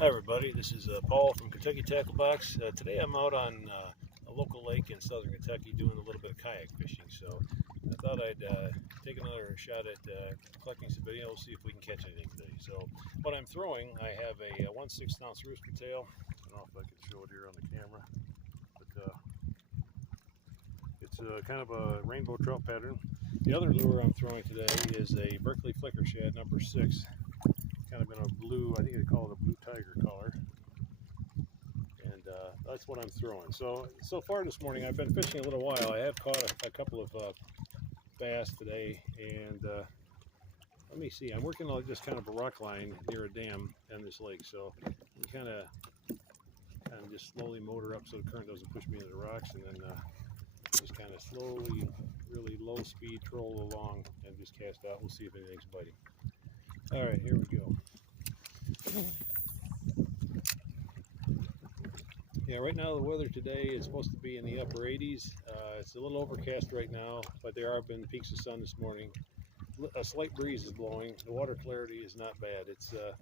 Hi everybody, this is Paul from Kentucky Tacklebox. Today I'm out on a local lake in southern Kentucky doing a little bit of kayak fishing. So I thought I'd take another shot at collecting some video, see if we can catch anything today. So what I'm throwing, I have a 1/6 ounce rooster tail. I don't know if I can show it here on the camera, but it's kind of a rainbow trout pattern. The other lure I'm throwing today is a Berkeley flicker shad number 6. Kind of in a blue, I think they call it a blue tiger color, and that's what I'm throwing. So far this morning I've been fishing a little while. I have caught a couple of bass today, and let me see, I'm working on just kind of a rock line near a dam on this lake, so you kind of just slowly motor up so the current doesn't push me into the rocks, and then just kind of slowly, really low speed troll along and just cast out. We'll see if anything's biting. All right, here we go. Yeah, right now the weather today is supposed to be in the upper 80s. It's a little overcast right now, but there have been peaks of sun this morning. A slight breeze is blowing. The water clarity is not bad. It's a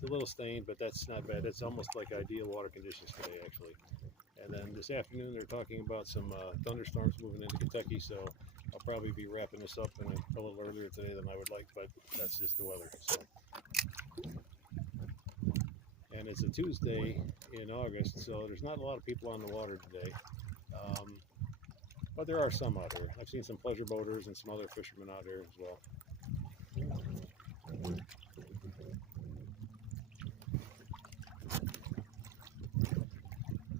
little stained, but that's not bad. It's almost like ideal water conditions today, actually. And then this afternoon they're talking about some thunderstorms moving into Kentucky, so I'll probably be wrapping this up a little earlier today than I would like, but that's just the weather. So. And it's a Tuesday in August, so there's not a lot of people on the water today, but there are some out here. I've seen some pleasure boaters and some other fishermen out here as well.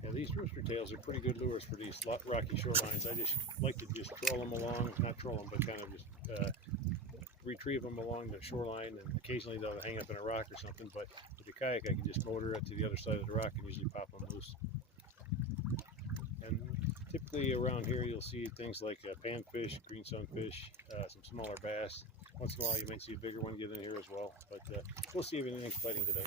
Yeah, these rooster tails are pretty good lures for these rocky shorelines. I just like to just troll them along, not troll them, but kind of just retrieve them along the shoreline, and occasionally they'll hang up in a rock or something, but with the kayak I can just motor it to the other side of the rock and usually pop them loose. And typically around here you'll see things like panfish, green sunfish, some smaller bass. Once in a while you might see a bigger one get in here as well, but we'll see if anything's biting today.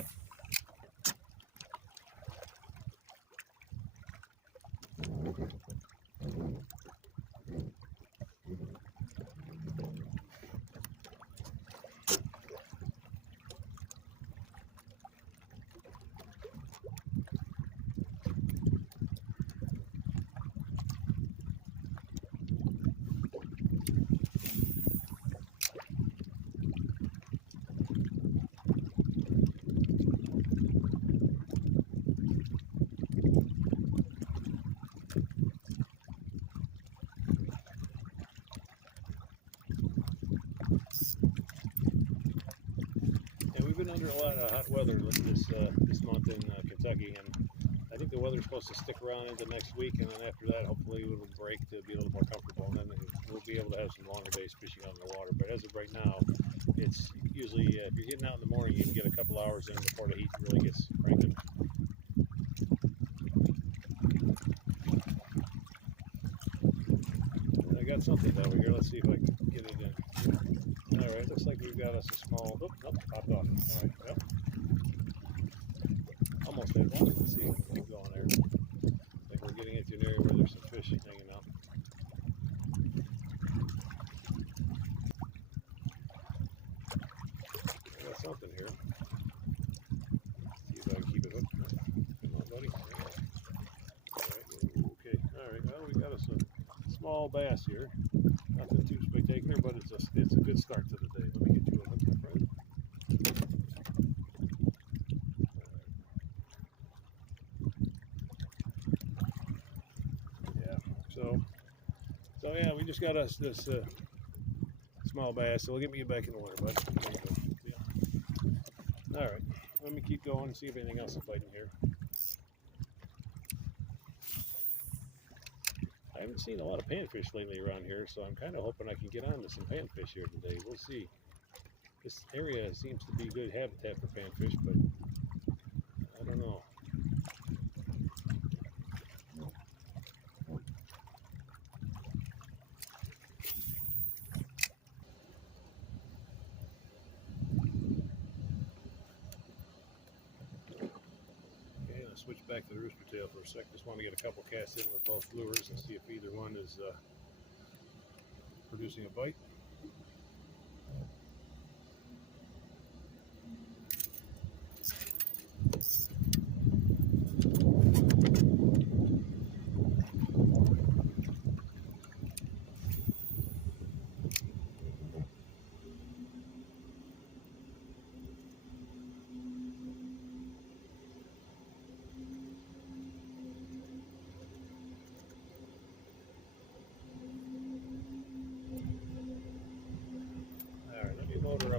We've been under a lot of hot weather this month in Kentucky, and I think the weather's supposed to stick around into next week, and then after that hopefully it'll break to be a little more comfortable, and then we'll be able to have some longer days fishing out in the water. But as of right now, it's usually if you're getting out in the morning you can get a couple hours in before the heat really gets cranking. I got something over here. Let's see if I can get it in. All right, looks like we've got us a small. Oh, nope, popped off. All right, yep. Almost had one. Let's see if we can keep going there. I think we're getting into an area where there's some fish hanging out. I got something here. Let's see if I can keep it hooked. Come on, buddy. All right, okay. All right, well, we got us a small bass here. Nothing too spectacular, but it's a good start to the day. Let me get you a hook, my friend. Yeah. So yeah, we just got us this small bass. So we'll get me back in the water, bud. Yeah. All right. Let me keep going and see if anything else is biting here. I haven't seen a lot of panfish lately around here, so I'm kind of hoping I can get on to some panfish here today. We'll see. This area seems to be good habitat for panfish, but I don't know. Okay, let's switch back to the rooster tail for a sec. Just want to get a couple casts in with both lures and see if either one is producing a bite.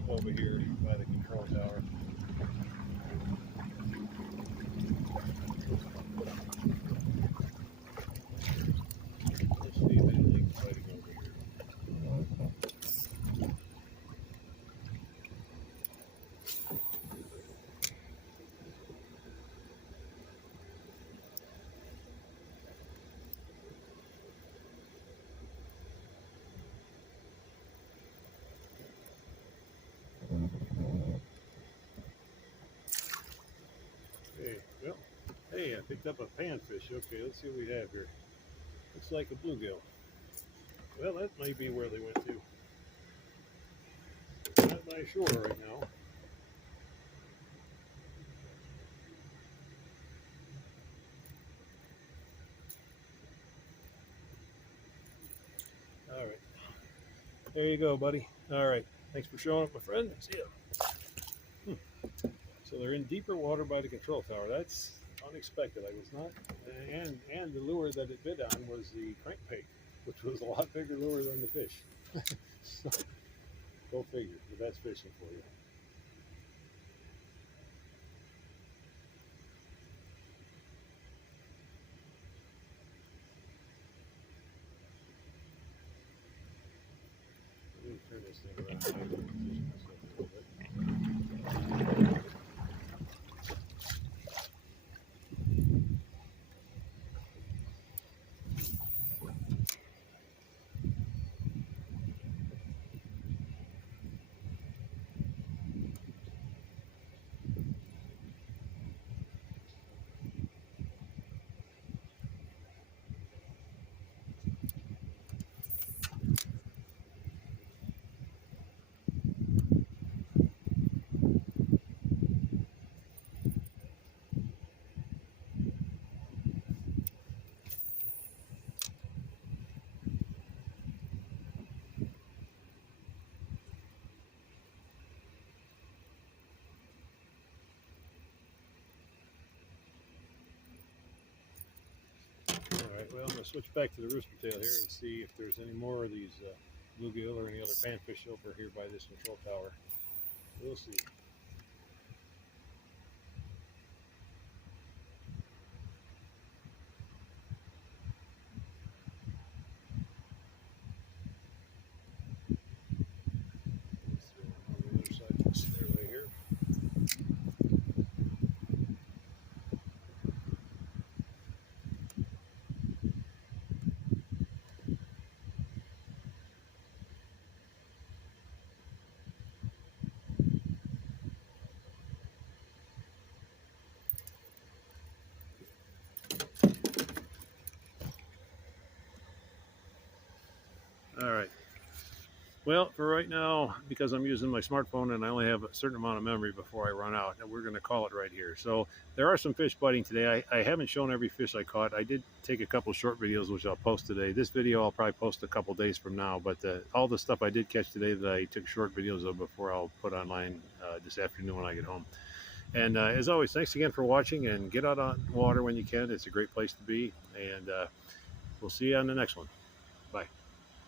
jump over here by the control tower. Let's see if anything's fighting over here. Hey, well, hey, I picked up a panfish. Okay, let's see what we have here. Looks like a bluegill. Well, that may be where they went to. Not by shore right now. All right. There you go, buddy. All right. Thanks for showing up, my friend. See ya. So they're in deeper water by the control tower. That's unexpected. I was not, and the lure that it bit on was the crankbait, which was a lot bigger lure than the fish. So, go figure. But that's fishing for you. Let me turn this thing around. I can position myself a little bit. All right, well, I'm going to switch back to the rooster tail here and see if there's any more of these bluegill or any other panfish over here by this control tower. We'll see. Let's see on the other side of this stairway here. All right. Well, for right now, because I'm using my smartphone and I only have a certain amount of memory before I run out, we're going to call it right here. So there are some fish biting today. I haven't shown every fish I caught. I did take a couple short videos, which I'll post today. This video I'll probably post a couple days from now, but all the stuff I did catch today that I took short videos of before I'll put online this afternoon when I get home. And as always, thanks again for watching, and get out on water when you can. It's a great place to be, and we'll see you on the next one. Bye.